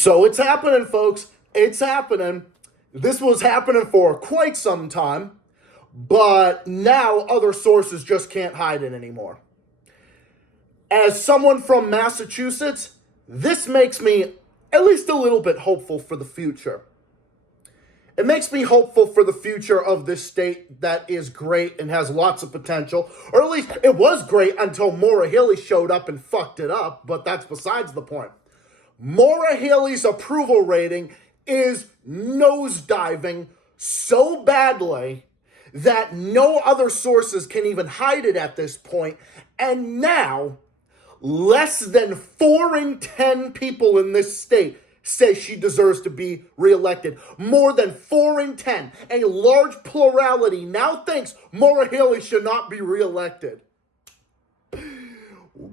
So it's happening, folks. It's happening. This was happening for quite some time, but now other sources just can't hide it anymore. As someone from Massachusetts, this makes me at least a little bit hopeful for the future. It makes me hopeful for the future of this state that is great and has lots of potential. Or at least it was great until Maura Healey showed up and fucked it up, but that's besides the point. Maura Healey's approval rating is nosediving so badly that no other sources can even hide it at this point. And now, less than 4 in 10 people in this state say she deserves to be reelected. More than 4 in 10. A large plurality now thinks Maura Healey should not be reelected.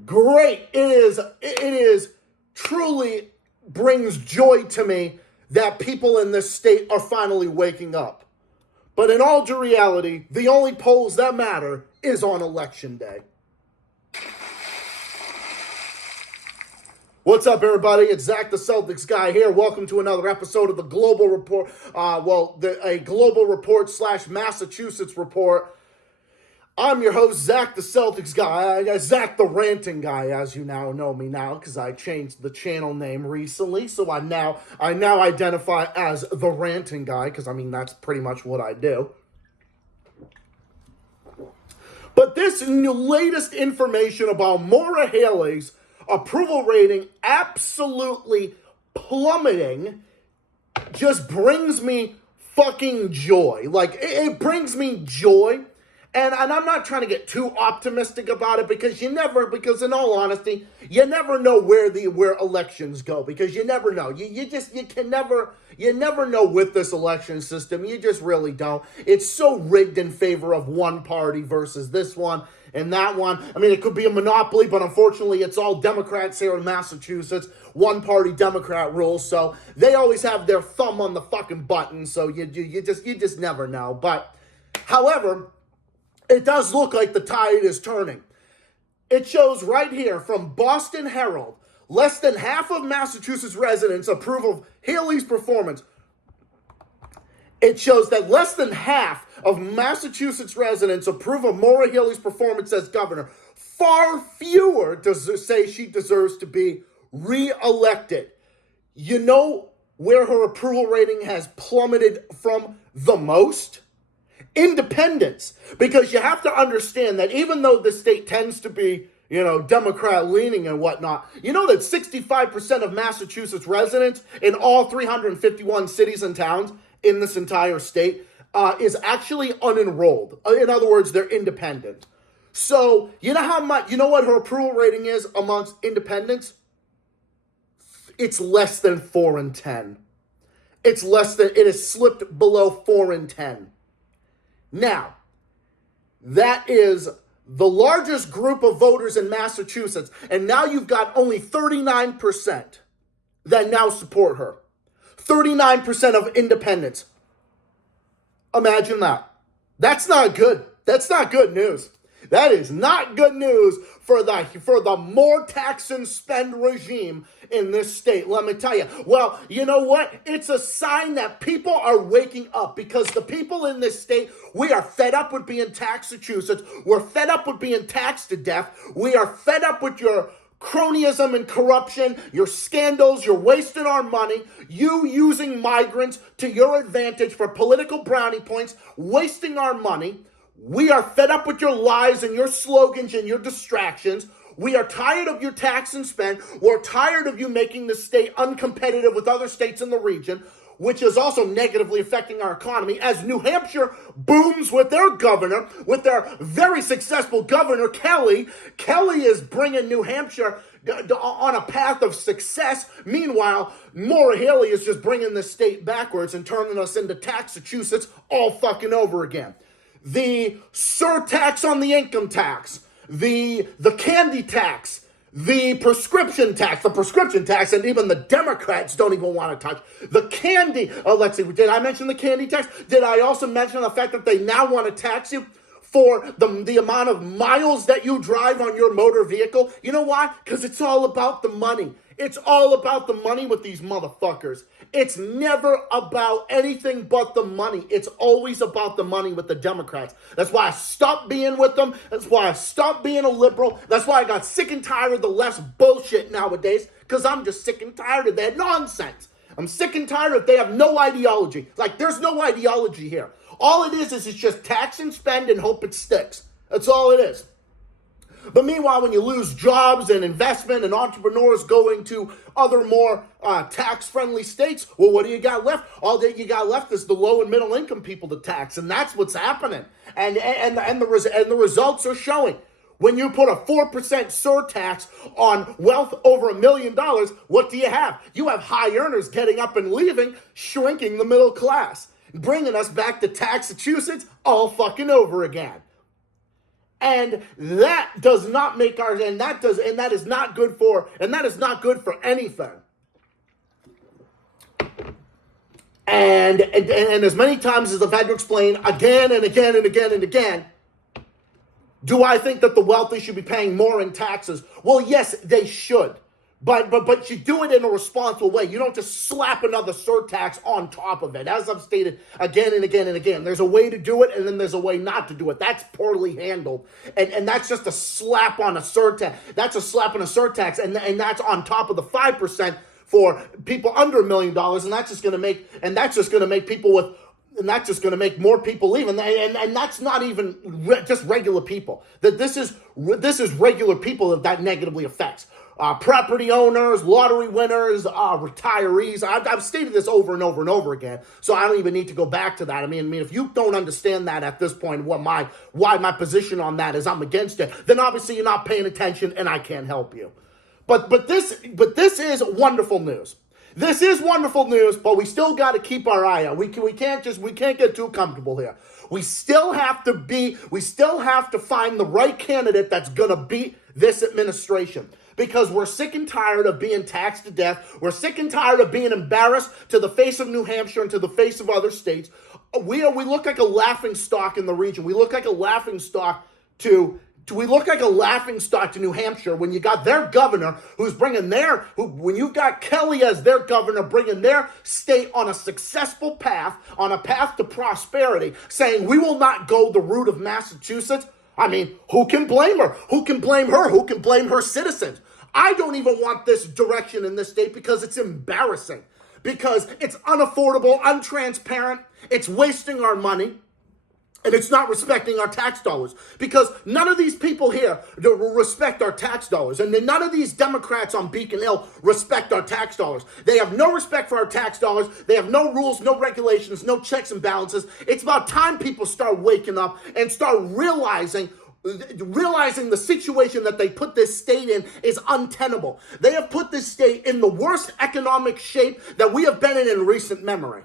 Great. It is truly brings joy to me that people in this state are finally waking up. But in all due reality, the only polls that matter is on election day. What's up, everybody? It's Zach the Celtics guy here. Welcome to another episode of the Global Report. A Global Report / Massachusetts Report. I'm your host, Zach the Celtics guy. Zach the Ranting guy, as you now know me now, because I changed the channel name recently. So I now identify as the Ranting guy, because that's pretty much what I do. But this latest information about Maura Healey's approval rating absolutely plummeting just brings me fucking joy. It brings me joy. And I'm not trying to get too optimistic about it because in all honesty, you never know where elections go, because you never know. You never know with this election system. You just really don't. It's so rigged in favor of one party versus this one and that one. It could be a monopoly, but unfortunately it's all Democrats here in Massachusetts. One party Democrat rules, so they always have their thumb on the fucking button, so you just never know. But however, it does look like the tide is turning. It shows right here from Boston Herald, less than half of Massachusetts residents approve of Healey's performance. It shows that less than half of Massachusetts residents approve of Maura Healey's performance as governor. Far fewer say she deserves to be re-elected. You know where her approval rating has plummeted from the most? Independents. Because you have to understand that even though the state tends to be, Democrat leaning and whatnot, you know that 65% of Massachusetts residents in all 351 cities and towns in this entire state is actually unenrolled. In other words, they're independent. So, you know what her approval rating is amongst independents? It's less than 4 in 10. It has slipped below 4 in 10. Now, that is the largest group of voters in Massachusetts, and now you've got only 39% that now support her. 39% of independents. Imagine that. That's not good. That's not good news. That is not good news for the more tax and spend regime in this state. Let me tell you. Well, you know what? It's a sign that people are waking up, because the people in this state, we are fed up with being Taxachusetts. We're fed up with being taxed to death. We are fed up with your cronyism and corruption, your scandals, you're wasting our money, you using migrants to your advantage for political brownie points, wasting our money. We are fed up with your lies and your slogans and your distractions. We are tired of your tax and spend. We're tired of you making the state uncompetitive with other states in the region, which is also negatively affecting our economy as New Hampshire booms with their governor, with their very successful governor, Kelly. Kelly is bringing New Hampshire on a path of success. Meanwhile, Maura Healey is just bringing the state backwards and turning us into Taxachusetts all fucking over again. The surtax on the income tax, the candy tax, the prescription tax, and even the Democrats don't even want to touch the candy. Let's see, did I mention the candy tax? Did I also mention the fact that they now want to tax you for the amount of miles that you drive on your motor vehicle? You know why? Because it's all about the money. It's all about the money with these motherfuckers. It's never about anything but the money. It's always about the money with the Democrats. That's why I stopped being with them. That's why I stopped being a liberal. That's why I got sick and tired of the less bullshit nowadays, because I'm just sick and tired of their nonsense. I'm sick and tired of they have no ideology. Like, there's no ideology here. All it is it's just tax and spend and hope it sticks. That's all it is. But meanwhile, when you lose jobs and investment and entrepreneurs going to other more tax-friendly states, well, what do you got left? All that you got left is the low and middle income people to tax, and that's what's happening. And the results are showing. When you put a 4% surtax on wealth over $1 million, what do you have? You have high earners getting up and leaving, shrinking the middle class, bringing us back to Taxachusetts all fucking over again. And that does not make our, and that is not good for anything. And as many times as I've had to explain again and again and again and again, do I think that the wealthy should be paying more in taxes? Well, yes, they should. But you do it in a responsible way. You don't just slap another surtax on top of it. As I've stated again and again and again, there's a way to do it, and then there's a way not to do it. That's poorly handled. And that's just a slap on a surtax. That's a slap on a surtax, and that's on top of the 5% for people under $1 million, and that's just going to make people with, and that's just going to make more people leave, and that's not even just regular people. That this is regular people that negatively affects. Property owners, lottery winners, retirees. I've stated this over and over and over again, so I don't even need to go back to that. I mean, if you don't understand that at this point, why my position on that is I'm against it, then obviously you're not paying attention, and I can't help you. But this is wonderful news. This is wonderful news, but we still got to keep our eye out. We can't get too comfortable here. We still have to find the right candidate that's going to beat this administration. Because we're sick and tired of being taxed to death. We're sick and tired of being embarrassed to the face of New Hampshire and to the face of other states. We look like a laughing stock in the region. We look like a laughing stock to New Hampshire when you got their governor when you've got Kelly as their governor bringing their state on a successful path, on a path to prosperity, saying we will not go the route of Massachusetts. I mean, who can blame her? Who can blame her? Who can blame her citizens? I don't even want this direction in this state because it's embarrassing, because it's unaffordable, untransparent, it's wasting our money, and it's not respecting our tax dollars, because none of these people here respect our tax dollars, and none of these Democrats on Beacon Hill respect our tax dollars. They have no respect for our tax dollars. They have no rules, no regulations, no checks and balances. It's about time people start waking up and start realizing the situation that they put this state in is untenable. They have put this state in the worst economic shape that we have been in recent memory,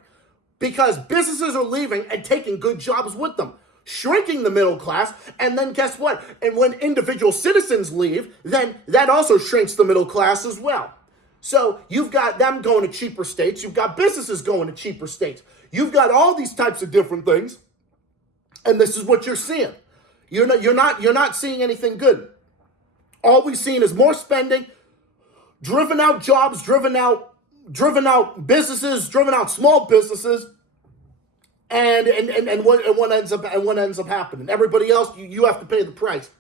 because businesses are leaving and taking good jobs with them, shrinking the middle class. And then guess what? And when individual citizens leave, then that also shrinks the middle class as well. So you've got them going to cheaper states. You've got businesses going to cheaper states. You've got all these types of different things. And this is what you're seeing. You're not seeing anything good. All we've seen is more spending, driven out jobs, driven out businesses, driven out small businesses, and what ends up happening. Everybody else, you have to pay the price.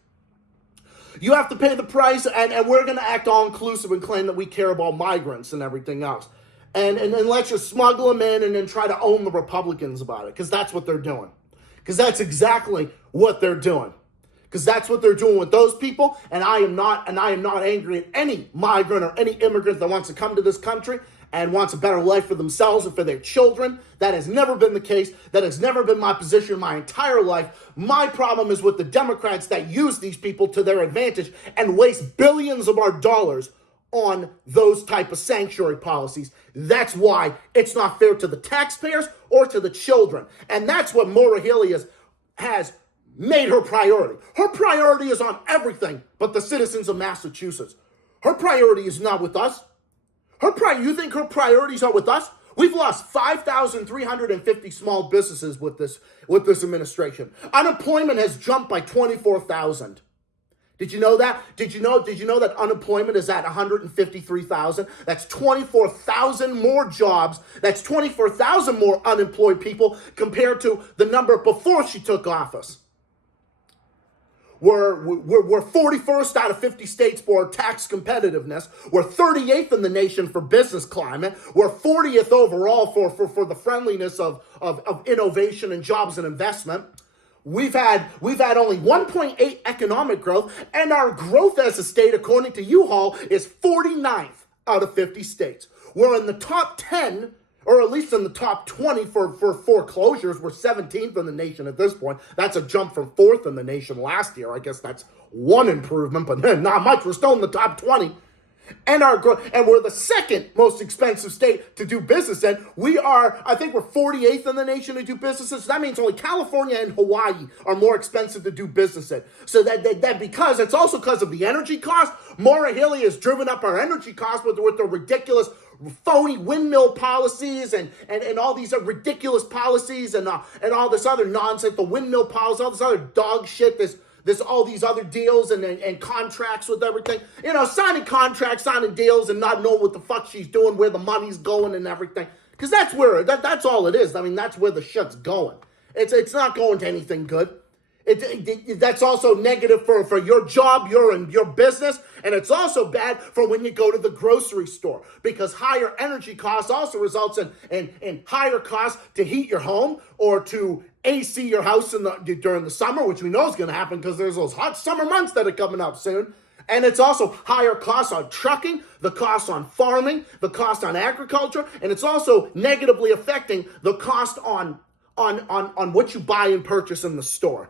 You have to pay the price, and we're going to act all inclusive and claim that we care about migrants and everything else, and let's just smuggle them in and then try to own the Republicans about it, because that's what they're doing. Because that's exactly what they're doing. Because that's what they're doing with those people, and I am not angry at any migrant or any immigrant that wants to come to this country and wants a better life for themselves and for their children. That has never been the case. That has never been my position my entire life. My problem is with the Democrats that use these people to their advantage and waste billions of our dollars on those type of sanctuary policies. That's why it's not fair to the taxpayers or to the children. And that's what Maura Healey has made her priority. Her priority is on everything but the citizens of Massachusetts. Her priority is not with us. You think her priorities are with us? We've lost 5,350 small businesses with this administration. Unemployment has jumped by 24,000. Did you know that? Did you know that unemployment is at 153,000? That's 24,000 more jobs. That's 24,000 more unemployed people compared to the number before she took office. We're 41st out of 50 states for tax competitiveness. We're 38th in the nation for business climate. We're 40th overall for the friendliness of innovation and jobs and investment. We've had only 1.8 economic growth, and our growth as a state, according to U-Haul, is 49th out of 50 states. We're in the top 10, or at least in the top 20 for foreclosures. We're 17th in the nation at this point. That's a jump from 4th in the nation last year. I guess that's one improvement, but not much. We're still in the top 20. And we're the second most expensive state to do business in. I think we're 48th in the nation to do business in. So that means only California and Hawaii are more expensive to do business in. So that because it's also because of the energy cost. Maura Healey has driven up our energy costs with the ridiculous phony windmill policies and all these ridiculous policies and all this other nonsense, the windmill policies, all this other dog shit, this all these other deals and contracts with everything. Signing contracts, signing deals, and not knowing what the fuck she's doing, where the money's going and everything. Because that's all it is. I mean, that's where the shit's going. It's not going to anything good. That's also negative for your job, your business, and it's also bad for when you go to the grocery store, because higher energy costs also results in higher costs to heat your home or to AC your house during the summer, which we know is going to happen because there's those hot summer months that are coming up soon. And it's also higher costs on trucking, the costs on farming, the cost on agriculture, and it's also negatively affecting the cost on what you buy and purchase in the store.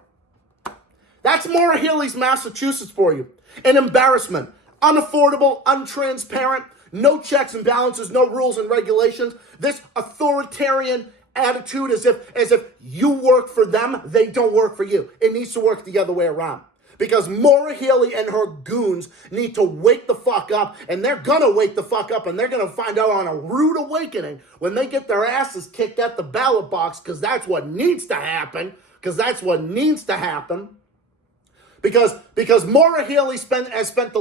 That's Maura Healey's Massachusetts for you. An embarrassment, unaffordable, untransparent, no checks and balances, no rules and regulations. This authoritarian attitude as if you work for them, they don't work for you. It needs to work the other way around. Because Maura Healey and her goons need to wake the fuck up, and they're gonna wake the fuck up, and they're gonna find out on a rude awakening when they get their asses kicked at the ballot box, because that's what needs to happen. Because Maura Healey has spent the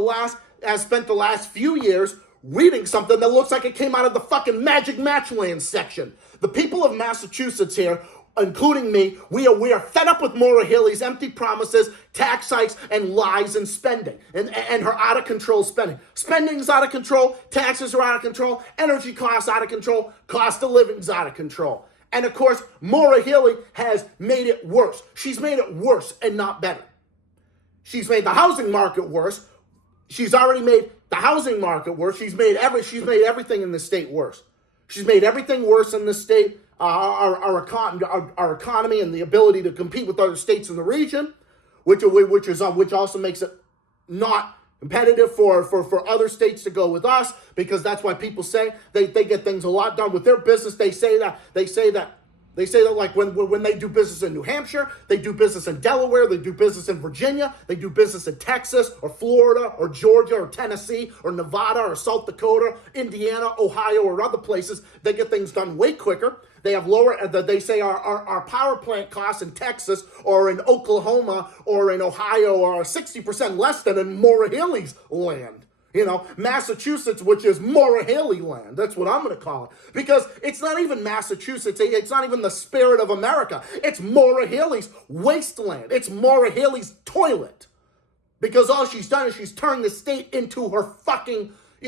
last few years reading something that looks like it came out of the fucking Magic Matchland section. The people of Massachusetts here, including me, we are fed up with Maura Healey's empty promises, tax hikes, and lies and spending, and her out of control spending. Spending's out of control, taxes are out of control, energy costs out of control, cost of living's out of control. And of course, Maura Healey has made it worse. She's made it worse and not better. She's made the housing market worse. She's already made the housing market worse. She's made everything in the state worse. She's made everything worse in the state. Our economy and the ability to compete with other states in the region, which also makes it not competitive for other states to go with us, because that's why people say they get things a lot done with their business. They say that like when they do business in New Hampshire, they do business in Delaware, they do business in Virginia, they do business in Texas or Florida or Georgia or Tennessee or Nevada or South Dakota, Indiana, Ohio, or other places, they get things done way quicker. They have they say our power plant costs in Texas or in Oklahoma or in Ohio are 60% less than in Maura Healey's land. Massachusetts, which is Maura Healey land. That's what I'm going to call it. Because it's not even Massachusetts. It's not even the spirit of America. It's Maura Healey's wasteland. It's Maura Healey's toilet. Because all she's done is she's turned the state into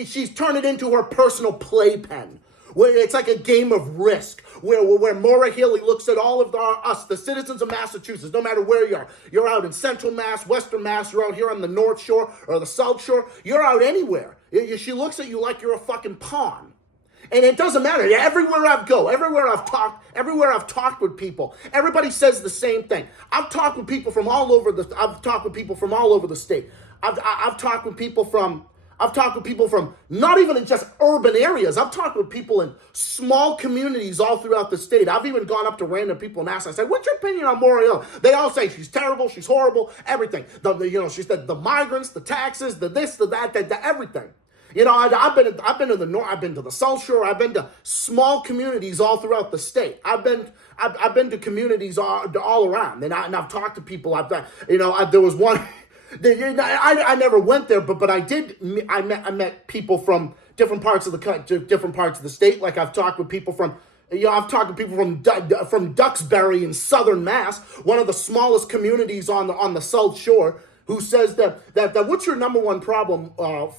she's turned it into her personal playpen. Where it's like a game of Risk, where Maura Healey looks at all of us, the citizens of Massachusetts, no matter where you are. You're out in Central Mass, Western Mass, you're out here on the North Shore or the South Shore, you're out anywhere. She looks at you like you're a fucking pawn. And it doesn't matter. Everywhere I go, everywhere I've talked with people, everybody says the same thing. I've talked with people from all over the state. I've talked with people from not even in just urban areas. I've talked with people in small communities all throughout the state. I've even gone up to random people and asked, I said, what's your opinion on Maura Healey? They all say she's terrible, she's horrible, everything. She said the migrants, the taxes, the this, the that, the everything. I've been to the north, I've been to the South Shore, I've been to small communities all throughout the state. I've been to communities all around, and I've talked to people. There was one. I never went there, but I did. I met people from different parts of the state. Like I've talked with people from. I've talked to people from Duxbury in southern Mass, one of the smallest communities on the South Shore, who says that what's your number one problem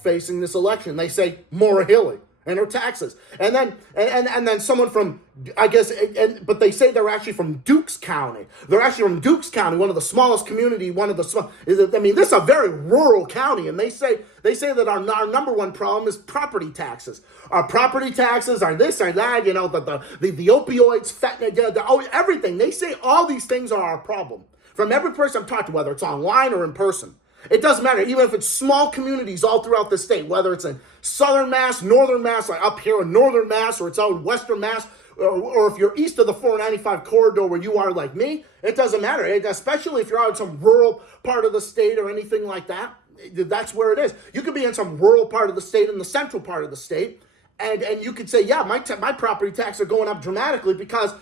facing this election? They say Maura Healey and her taxes, and then someone from, I guess, but they say they're actually from Dukes County. They're actually from Dukes County, one of the smallest community, I mean, this is a very rural county, and they say that our number one problem is property taxes. Our property taxes are this or that, the opioids, fentanyl, everything. They say all these things are our problem. From every person I've talked to, whether it's online or in person. It doesn't matter, even if it's small communities all throughout the state, whether it's in southern Mass, northern Mass, like up here in northern Mass, or it's out in western Mass, or if you're east of the 495 corridor where you are like me, it doesn't matter, especially if you're out in some rural part of the state or anything like that. That's where it is. You could be in some rural part of the state, in the central part of the state, and you could say, yeah, my property taxes are going up dramatically because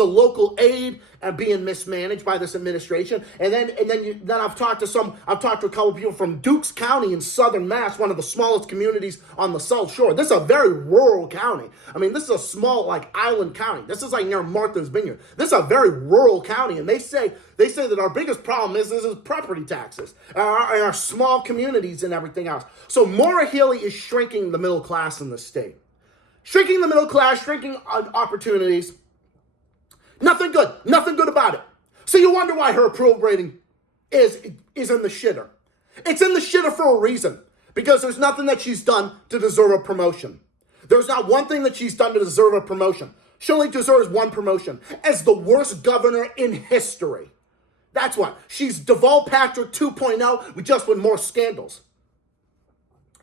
of local aid and being mismanaged by this administration. And then I've talked to a couple of people from Dukes County in southern Mass, one of the smallest communities on the South Shore. This is a very rural county. I mean, this is a small island county. This is like near Martha's Vineyard. This is a very rural county, and they say that our biggest problem is property taxes, our small communities and everything else. So Maura Healey is shrinking the middle class in the state. Shrinking the middle class, shrinking opportunities. Nothing good about it. So you wonder why her approval rating is in the shitter. It's in the shitter for a reason. Because there's nothing that she's done to deserve a promotion. There's not one thing that she's done to deserve a promotion. She only deserves one promotion. As the worst governor in history. That's what. She's Deval Patrick 2.0 with more scandals.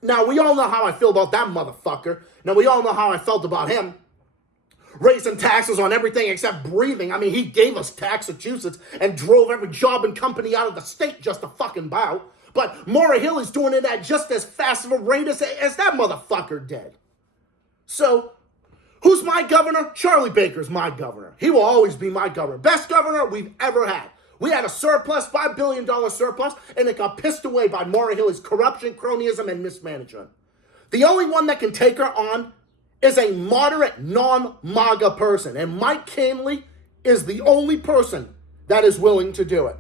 Now, we all know how I feel about that motherfucker. Now, we all know how I felt about him. Raising taxes on everything except breathing. I mean, he gave us Taxachusetts and drove every job and company out of the state just to fucking bow. But Maura Healey's doing it at just as fast of a rate as that motherfucker did. So, who's my governor? Charlie Baker's my governor. He will always be my governor. Best governor we've ever had. We had a surplus, $5 billion surplus, and it got pissed away by Maura Healey's corruption, cronyism, and mismanagement. The only one that can take her on is a moderate, non-MAGA person, and Mike Canley is the only person that is willing to do it.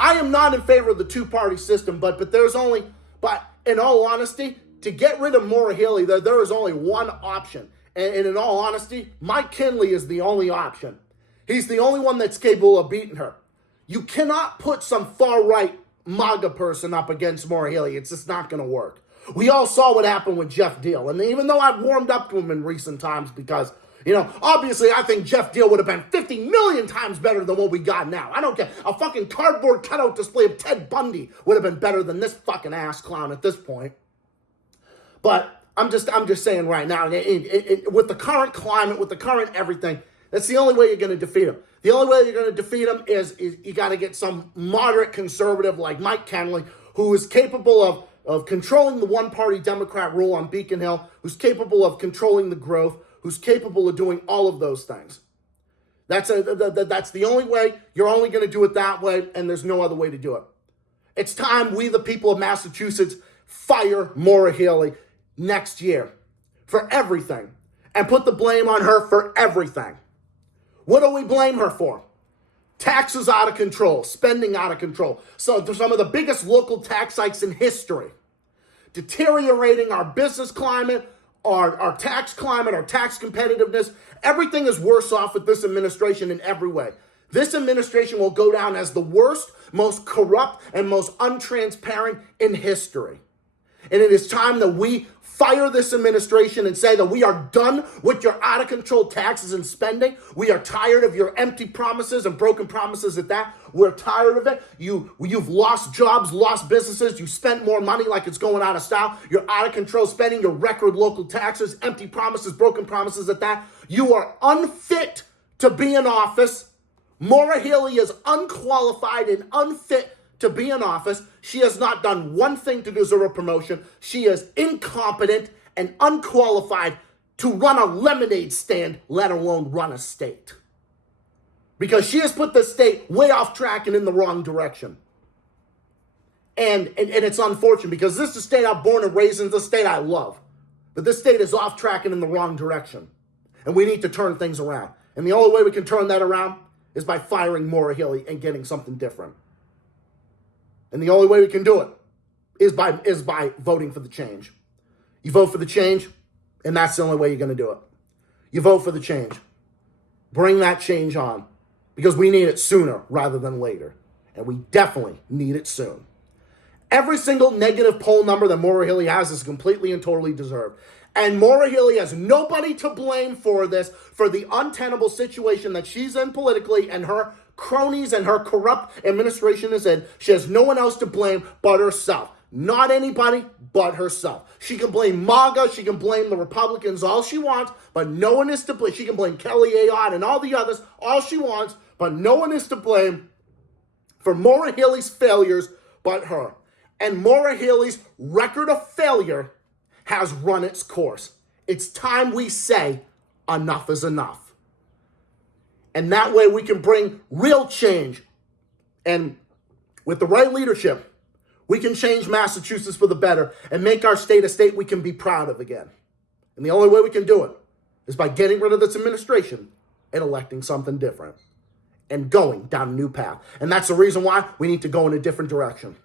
I am not in favor of the two-party system, but in all honesty, to get rid of Maura Healey, there is only one option. And in all honesty, Mike Canley is the only option. He's the only one that's capable of beating her. You cannot put some far-right MAGA person up against Maura Healey. It's just not going to work. We all saw what happened with Jeff Deal. And even though I've warmed up to him in recent times because, obviously I think Jeff Deal would have been 50 million times better than what we got now. I don't care. A fucking cardboard cutout display of Ted Bundy would have been better than this fucking ass clown at this point. But I'm just saying right now, with the current climate, with the current everything, that's the only way you're going to defeat him. The only way you're going to defeat him is you got to get some moderate conservative like Mike Canley, who is capable of controlling the one-party Democrat rule on Beacon Hill, who's capable of controlling the growth, who's capable of doing all of those things. That's the only way. You're only going to do it that way, and there's no other way to do it. It's time we, the people of Massachusetts, fire Maura Healey next year for everything and put the blame on her for everything. What do we blame her for? Taxes out of control, spending out of control. So some of the biggest local tax hikes in history. Deteriorating our business climate, our tax climate, our tax competitiveness. Everything is worse off with this administration in every way. This administration will go down as the worst, most corrupt, and most untransparent in history. And it is time that we fire this administration and say that we are done with your out-of-control taxes and spending. We are tired of your empty promises and broken promises at that. We're tired of it. You've lost jobs, lost businesses. You spent more money like it's going out of style. You're out-of-control spending, your record local taxes, empty promises, broken promises at that. You are unfit to be in office. Maura Healey is unqualified and unfit to be in office. She has not done one thing to deserve a promotion. She is incompetent and unqualified to run a lemonade stand, let alone run a state. Because she has put the state way off track and in the wrong direction. And it's unfortunate because this is the state I'm born and raised in, the state I love. But this state is off track and in the wrong direction. And we need to turn things around. And the only way we can turn that around is by firing Maura Healey and getting something different. And the only way we can do it is by voting for the change. You vote for the change, and that's the only way you're going to do it. You vote for the change. Bring that change on. Because we need it sooner rather than later. And we definitely need it soon. Every single negative poll number that Maura Healey has is completely and totally deserved. And Maura Healey has nobody to blame for this, for the untenable situation that she's in politically and her cronies and her corrupt administration is in. She has no one else to blame but herself. Not anybody but herself. She can blame MAGA, she can blame the Republicans all she wants, but no one is to blame. She can blame Kelly Ayotte and all the others all she wants, but no one is to blame for Maura Healey's failures but her. And Maura Healey's record of failure has run its course. It's time we say enough is enough. And that way we can bring real change. And with the right leadership, we can change Massachusetts for the better and make our state a state we can be proud of again. And the only way we can do it is by getting rid of this administration and electing something different and going down a new path. And that's the reason why we need to go in a different direction.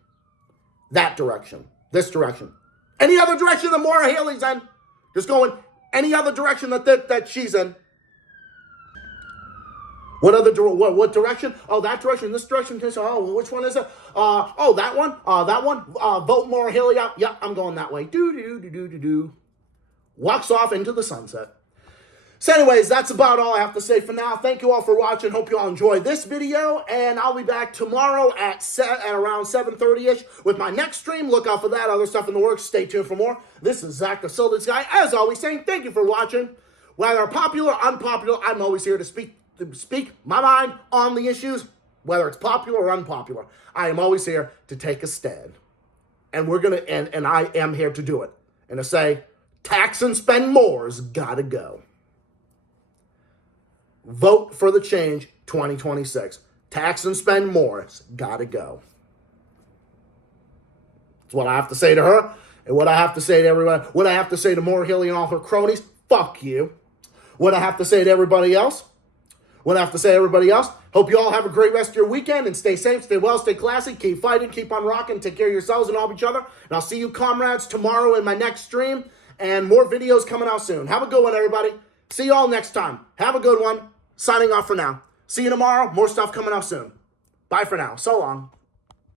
That direction. This direction. Any other direction that Maura Healey's in. Just going any other direction that she's in. What direction? Oh, that direction, this direction. Oh, which one is it? That one. That one. Vote Maura Healey out. Yeah, I'm going that way. Do. Walks off into the sunset. So anyways, that's about all I have to say for now. Thank you all for watching. Hope you all enjoyed this video. And I'll be back tomorrow at around 7:30ish with my next stream. Look out for that. Other stuff in the works. Stay tuned for more. This is Zach the Silence Guy. As always, saying thank you for watching. Whether popular or unpopular, I'm always here to speak my mind on the issues. Whether it's popular or unpopular, I am always here to take a stand. And we're going to, and I am here to do it. And to say, Tax and Spend Maur's gotta go. Vote for the change 2026. Tax and Spend Maur's gotta go. That's what I have to say to her, and what I have to say to everybody. What I have to say to Maura Healey and all her cronies. Fuck you. What I have to say to everybody else. What I have to say to everybody else. Hope you all have a great rest of your weekend and stay safe, stay well, stay classy, keep fighting, keep on rocking, take care of yourselves and all of each other. And I'll see you comrades tomorrow in my next stream and more videos coming out soon. Have a good one, everybody. See you all next time. Have a good one. Signing off for now. See you tomorrow. More stuff coming out soon. Bye for now. So long.